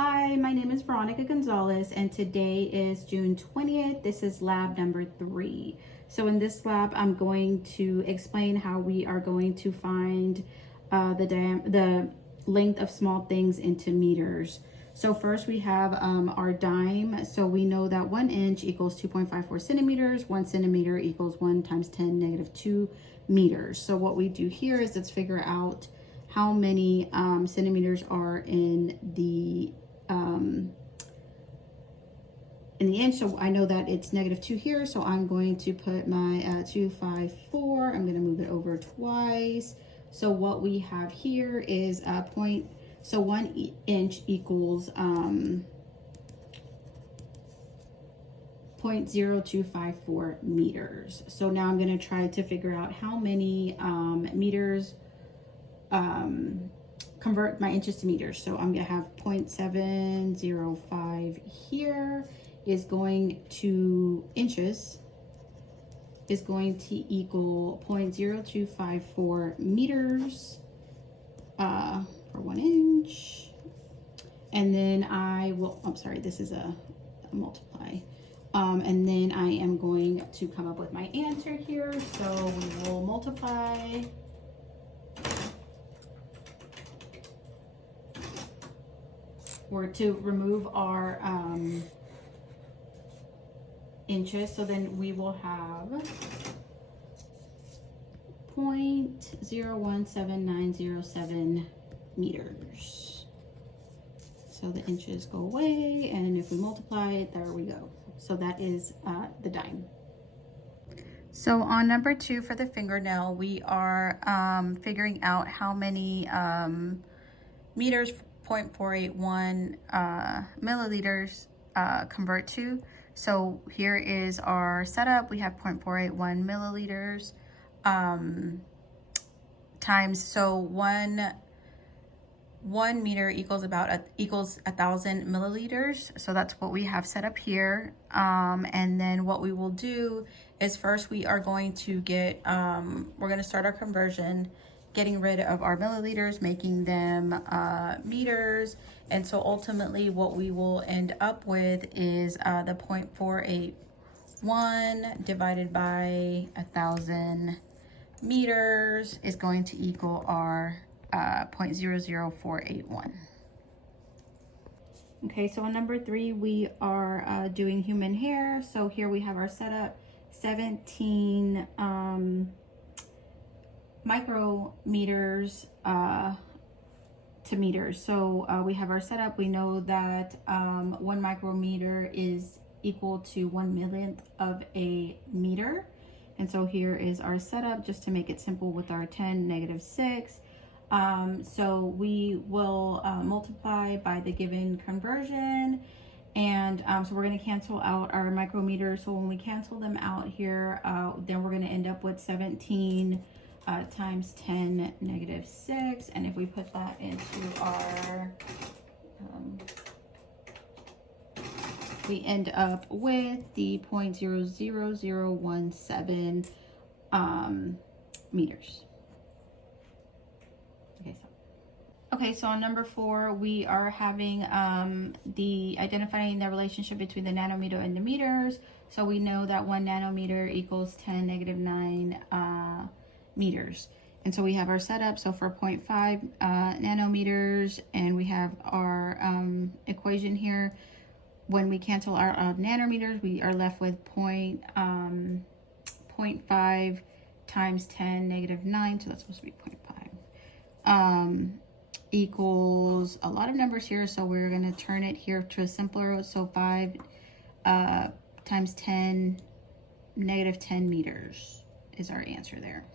Hi, my name is Veronica Gonzalez and today is June 20th. This is lab number 3. So in this lab, I'm going to explain how we are going to find the length of small things into meters. So first we have our dime. So we know that 1 inch equals 2.54 centimeters. 1 centimeter equals 1 times 10 negative 2 meters. So what we do here is let's figure out how many centimeters are in the inch. So I know that it's negative 2 here, so I'm going to put my 254. I'm going to move it over twice. So what we have here is a point. So 1 inch equals 0.0254 meters. So now I'm going to try to figure out how many meters convert my inches to meters. So I'm going to have 0.705 here is going to inches is going to equal 0.0254 meters for 1 inch. And then I will, I'm sorry, this is a multiply. And then I am going to come up with my answer here. So we will multiply or to remove our inches. So then we will have 0.017907 meters. So the inches go away, and if we multiply it, there we go. So that is the dime. So on number 2 for the fingernail, we are figuring out how many meters 0.481 milliliters convert to. So here is our setup. We have 0.481 milliliters times, so one meter equals equals 1,000 milliliters. So that's what we have set up here. And then what we will do is first we are going to get, we're going to start our conversion, getting rid of our milliliters, making them meters. And so ultimately what we will end up with is the 0.481 divided by 1,000 meters is going to equal our 0.00481. Okay, so on number 3, we are doing human hair. So here we have our setup, 17 micrometers to meters. So we have our setup. We know that 1 micrometer is equal to 1 millionth of a meter. And so here is our setup, just to make it simple with our 10 negative 6. So we will multiply by the given conversion. And so we're going to cancel out our micrometers. So when we cancel them out here, then we're going to end up with 17 times 10 negative 6. And if we put that into our, we end up with the 0.00017 meters. Okay, so on number 4, we are having identifying the relationship between the nanometer and the meters. So we know that 1 nanometer equals 10 negative 9 meters. And so we have our setup. So for 0.5 nanometers, and we have our equation here. When we cancel our nanometers, we are left with 0.5 times 10 negative 9. So that's supposed to be 0.5. Equals a lot of numbers here, so we're going to turn it here to a simpler. So 5 times 10 negative 10 meters is our answer there.